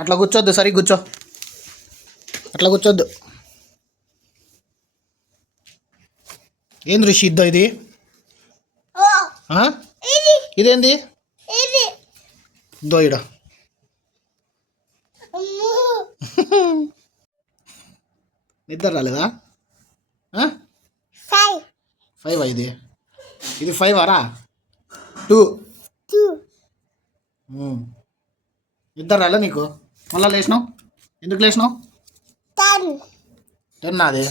అట్లా కూర్చోద్దు, సరిగ్గా కూర్చో. అట్లా కూర్చోద్దు. ఏంది ఋషి ఇద్దో ఇది? ఇదేంది? ఇద్దో ఇడ. నిద్ర రాలేదా? 5 ఇది. ఇది 5 రా? 2. నిద్ర రాలే నీకు? మళ్ళా లేచినావు? ఎందుకు లేచినావు? 10 అది.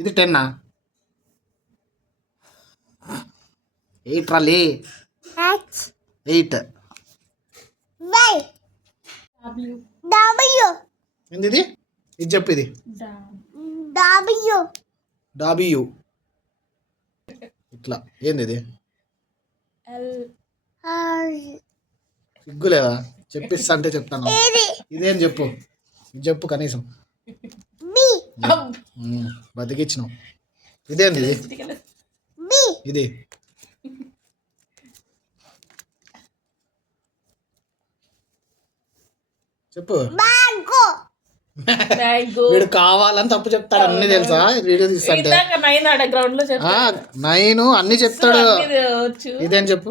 ఇది 10. 8 రాలే. 8. ఏంది ఇది? ఇది చెప్పు. ఇది డబ్ల్యూ. ఇట్లా ఏంది ఇది? సిగ్గు లేదా? చెప్పిస్తా అంటే చెప్తాను. ఇదేం చెప్పు. ఇది చెప్పు కనీసం. బతికిచ్చినావు. ఇదేంది ఇది? ఇది చెప్పు. వీడు కావాలని తప్పు చెప్తాడు, అన్ని తెలుసా? వీడియో తీస్తుంటే 9 అన్ని చెప్తాడు. ఇదేం చెప్పు.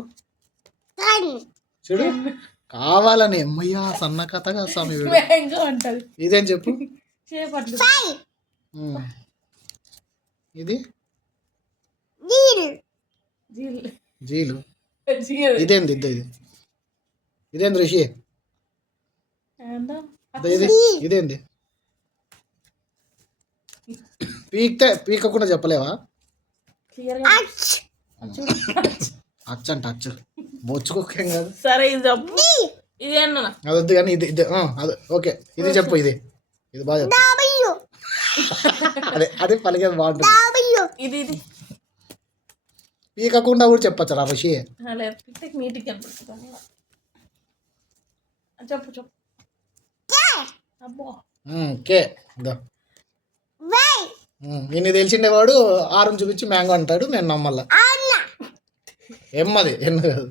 చూడు కావాలని. అమ్మయ్యా సన్న కథగా స్వామి వీడు. ఇదేం చెప్పు. ఇది జీలు. ఇదేంది? ఇది ఇదేంది ఋషి? ఇదేంది? పీకకుండా చెప్పలేవా? అచ్చంట అచ్చు బొచ్చుకోకేం కాదు. సరే ఇది చెప్పు. అది వద్దు కానీ ఇది అది ఓకే. ఇది చెప్పు. ఇది బాగా చెప్పు. అదే పలికేది బాగుంటుంది. ఇది పీకకుండా కూడా చెప్పచ్చు రా ఋషి. చెప్పు చెప్పు. కే నిన్ను తెలిసిండేవాడు ఆరుని చూపించి మ్యాంగో అంటాడు. నేను నమ్మల్లా. ఎమ్మది ఎన్ను కాదు.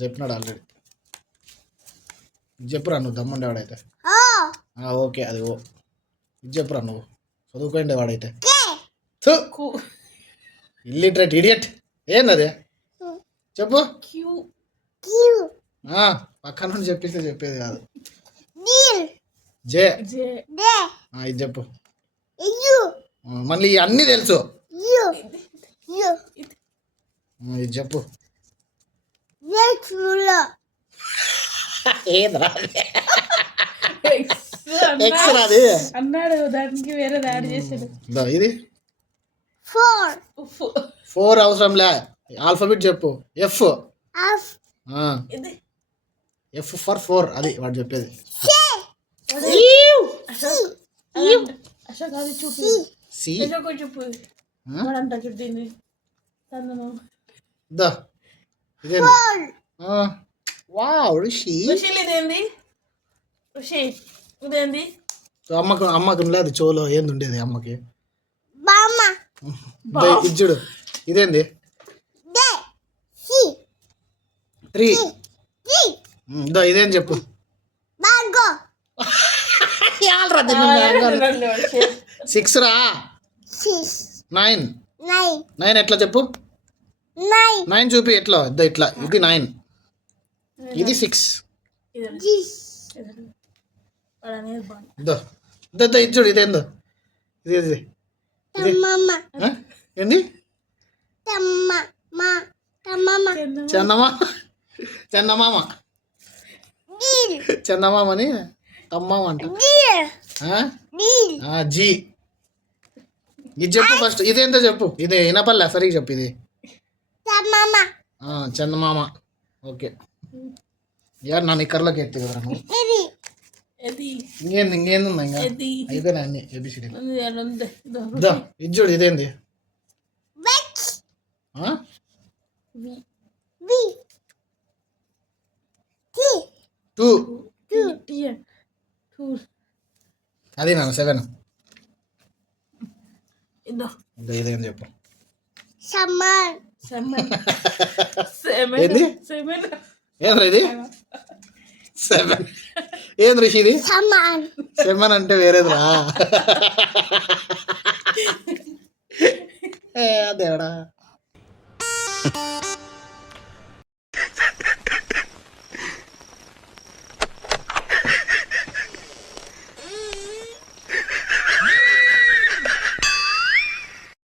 చెప్పినాడు ఆల్రెడీ. చెప్పురా నువ్వు దమ్ముండేవాడైతే. ఓకే అది ఇది చెప్పురా నువ్వు చదువుకోండేవాడైతే. Illiterate idiot. ఏంది చెప్పు. పక్కన నుండి చెప్పిస్తే చెప్పేది కాదు. జే. ఇది చెప్పు. మళ్ళీ అన్నీ తెలుసు. ఇది చెప్పు. ఏదిరా ఎక్స్ రాది అన్నాడు, దానికి వేరే యాడ్ చేసాడు. ఇది 4 అవసరం లే. ఆల్ఫాబెట్ చెప్పు. F for 4. అది వాడు చెప్పేది. చెప్పు. వావ్ ఋషి. ఇదేంది? అమ్మకు లేదు చోలో ఏంది ఉండేది అమ్మకి. ఇచ్చుడు. ఇదేంది? 3. ఇదేం చెప్పు. 6 రా. 9 ఎట్లా చెప్పు. 9 చూపి ఎట్లా. ఇట్లా. ఇది 9. ఇది 6. ఇచ్చుడు. ఇదేందో. ఇది ఏంది? చందమామని తమ్మామ అంట. జీ. ఇది చెప్పు ఫస్ట్. ఇదేందో చెప్పు. ఇది వినపల్లె సరిగ్గా చెప్పు. ఇది చందమామ. ఓకే. యారు నా నిక్కర్లోకి ఎత్తి కదా నువ్వు. ఇంకేంది ఉందా? ఇంకా అయిపోయినా అన్ని ఏబిసిడి. ఇది చూడు. ఇదేంది? 2. అది నాన్న 7. ఇదేం చెప్పు. ఏంది? ఏంద్ర ఇది సెవెన్. ఏం ఋషి ఇది సెవెన్ అంటే వేరేదిరా. దేవుడా.